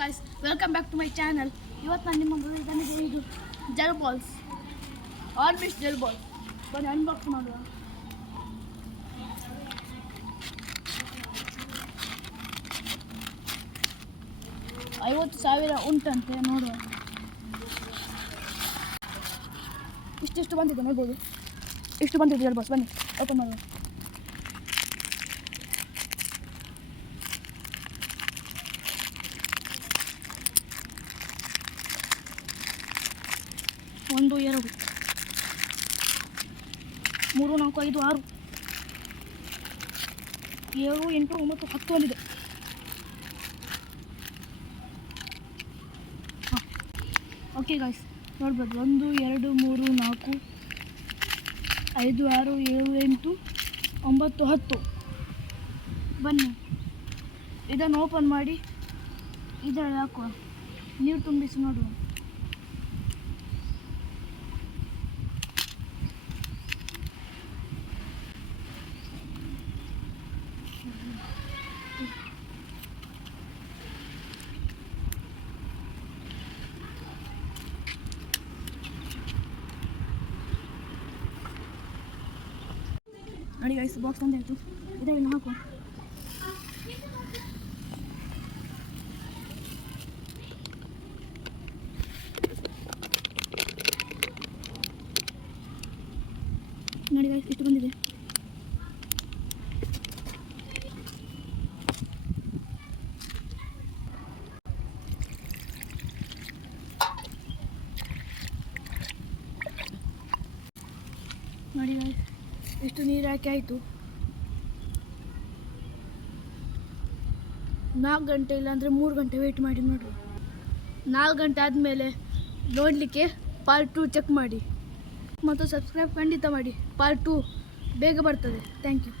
Guys, welcome back to my channel. ಇವತ್ತು ನಾನು ನಿಮ್ಮ ಮುಂದೆ ನನಗೆ ಇದು gel balls Orbeez gel balls ಬನ್ನಿ ಅನ್ಬಾಕ್ಸ್ ಮಾಡುವ. $50,000 ಉಂಟಂತೆ, ನೋಡುವ. ಇಷ್ಟಿಷ್ಟು ಬಂದಿದೆ, ನೋಡ್ಬೋದು. ಇಷ್ಟು ಬಂದಿದೆ ಜೆಲ್ ಬಾಲ್ಸ್. ಬನ್ನಿ ಓಪನ್ ಮಾಡುವ. ಒಂದು, ಎರಡು, 3, 4, 5, 6, 7, 8, 9, 10 ಅಲ್ಲಿದೆ. ಹಾಂ, ಓಕೆ ಗಾಯ್ಸ್, ನೋಡ್ಬೋದು. 1, 2, 3, 4, 5, 6, 7, 8, 9, 10. ಬನ್ನಿ ಇದನ್ನು ಓಪನ್ ಮಾಡಿ ಇದರಲ್ಲಿ ಹಾಕುವ. ನೀರು ತುಂಬಿಸಿ ನೋಡುವ. ನೋಡಿ ಗೈಸ್, ಬಾಕ್ಸ್ ಬಂದಾಯಿತು. ಇದನ್ನು ಹಾಕು. ನೋಡಿ ಗೈಸ್, ಇಷ್ಟು ಬಂದಿದೆ. ನೋಡಿ ಗೈಸ್, ಇಷ್ಟು ನೀರು ಹಾಕಿ ಆಯಿತು. 4 ಗಂಟೆ ಇಲ್ಲಾಂದರೆ 3 ಗಂಟೆ ವೆಯ್ಟ್ ಮಾಡಿ ನೋಡ್ರಿ. 4 ಗಂಟೆ ಆದಮೇಲೆ ನೋಡಲಿಕ್ಕೆ ಪಾರ್ಟ್ 2 ಚೆಕ್ ಮಾಡಿ ಮತ್ತು ಸಬ್ಸ್ಕ್ರೈಬ್ ಖಂಡಿತ ಮಾಡಿ. ಪಾರ್ಟ್ 2 ಬೇಗ ಬರ್ತದೆ. Thank you.